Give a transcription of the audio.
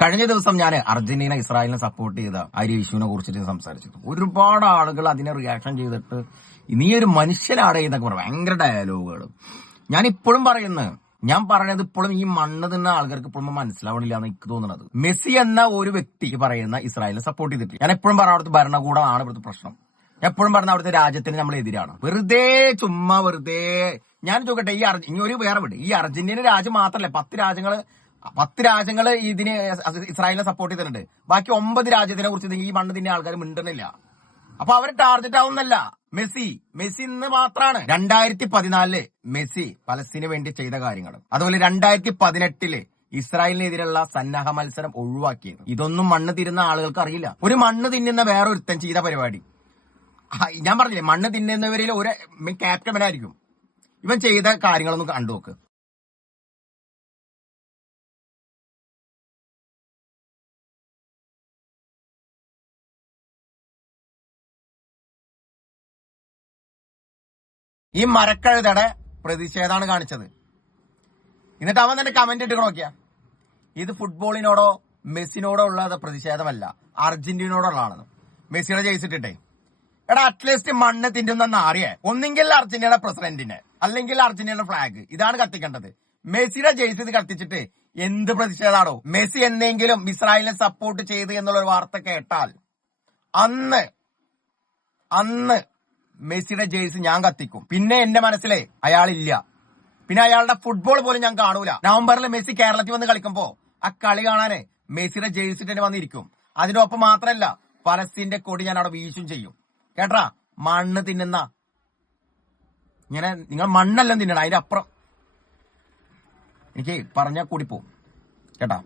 കഴിഞ്ഞ ദിവസം ഞാൻ അർജന്റീന ഇസ്രായേലിനെ സപ്പോർട്ട് ചെയ്ത ആ ഒരു ഇഷ്യൂവിനെ കുറിച്ചിട്ട് സംസാരിച്ചിരുന്നു. ഒരുപാട് ആളുകൾ അതിനെ റിയാക്ഷൻ ചെയ്തിട്ട് നീ ഒരു മനുഷ്യനാണ് എന്നൊക്കെ പറയും, ഭയങ്കര ഡയലോഗുകൾ. ഞാൻ ഇപ്പോഴും ഞാൻ പറഞ്ഞത് ഇപ്പോഴും ഈ മണ്ണ് തിന്ന ആൾക്കാർക്ക് ഇപ്പോഴും മനസ്സിലാവണില്ല എന്ന് എനിക്ക് തോന്നുന്നത്. മെസ്സി എന്ന ഒരു വ്യക്തി പറയുന്ന ഇസ്രായേലിനെ സപ്പോർട്ട് ചെയ്തിട്ട് ഞാൻ എപ്പോഴും പറഞ്ഞ അവിടുത്തെ ഭരണകൂടമാണ് ഇവിടുത്തെ പ്രശ്നം. എപ്പോഴും പറഞ്ഞ അവിടുത്തെ രാജ്യത്തിന് നമ്മൾ എതിരാണ്. വെറുതെ ഞാൻ ചോദിക്കട്ടെ, ഇനി ഒരു വേറെ വിട്, ഈ അർജന്റീന രാജ്യം മാത്രമല്ല 10 രാജ്യങ്ങൾ ഇതിന് ഇസ്രായേലിനെ സപ്പോർട്ട് ചെയ്തിട്ടുണ്ട്. ബാക്കി 9 രാജ്യത്തിനെ കുറിച്ച് ഈ മണ്ണ് തിന്നെ ആൾക്കാർ മിണ്ടുന്നില്ല. അപ്പൊ അവർ ടാർഗറ്റ് ആവുന്നല്ല. മെസ്സി ഇന്ന് മാത്രമാണ് 2014 മെസ്സി പലസ്തീന് വേണ്ടി ചെയ്ത കാര്യങ്ങൾ, അതുപോലെ 2018 ഇസ്രായേലിനെതിരെയുള്ള സന്നാഹ മത്സരം ഒഴിവാക്കിയത്. ഇതൊന്നും മണ്ണ് തിരുന്ന ആളുകൾക്ക് അറിയില്ല. ഒരു മണ്ണ് തിന്നുന്ന വേറെ ഒരുത്തൻ ചെയ്ത പരിപാടി, ഞാൻ പറഞ്ഞില്ലേ, മണ്ണ് തിന്നുന്നവരിൽ ഒരു ക്യാപ്റ്റനായിരിക്കും. ഇവൻ ചെയ്ത കാര്യങ്ങളൊന്നും കണ്ടുനോക്ക്. ഈ മരക്കഴുതയുടെ പ്രതിഷേധമാണ് കാണിച്ചത്. എന്നിട്ട് അവൻ തന്നെ കമന്റ് ഇട്ട് നോക്കിയാ, ഇത് ഫുട്ബോളിനോടോ മെസ്സിനോടോ ഉള്ള പ്രതിഷേധമല്ല, അർജന്റീനയോടുള്ളതാണെന്ന്. മെസ്സിയുടെ ജയിച്ചിട്ടേ, എടാ അറ്റ്ലീസ്റ്റ് മണ്ണ് തിന്നുന്ന നാറിയെ ഒന്നെങ്കിൽ അർജന്റീനയുടെ പ്രസിഡന്റിനെ അല്ലെങ്കിൽ അർജന്റീനയുടെ ഫ്ലാഗ് ഇതാണ് കത്തിക്കേണ്ടത്. മെസ്സിയുടെ ജയിച്ചത് കത്തിച്ചിട്ട് എന്ത് പ്രതിഷേധാണോ? മെസ്സി എന്തെങ്കിലും ഇസ്രായേലിനെ സപ്പോർട്ട് ചെയ്ത് എന്നുള്ളൊരു വാർത്ത കേട്ടാൽ അന്ന് മെസ്സിയുടെ ജേഴ്സി ഞാൻ കത്തിക്കും. പിന്നെ എന്റെ മനസ്സിലെ അയാളില്ല, പിന്നെ അയാളുടെ ഫുട്ബോൾ പോലും ഞാൻ കാണൂല. നവംബറിൽ മെസ്സി കേരളത്തിൽ വന്ന് കളിക്കുമ്പോ ആ കളി കാണാന് മെസ്സിയുടെ ജേഴ്സി തന്നെ വന്നിരിക്കും. അതിനൊപ്പം മാത്രമല്ല, പലസ്തീന്റെ കൊടി ഞാൻ അവിടെ വീശും ചെയ്യും. കേട്ടാ, മണ്ണ് തിന്നുന്ന ഇങ്ങനെ നിങ്ങൾ മണ്ണെല്ലാം തിന്നണം, അതിന്റെ അപ്പുറം എനിക്ക് പറഞ്ഞാൽ കൂടിപ്പോവും കേട്ടാ.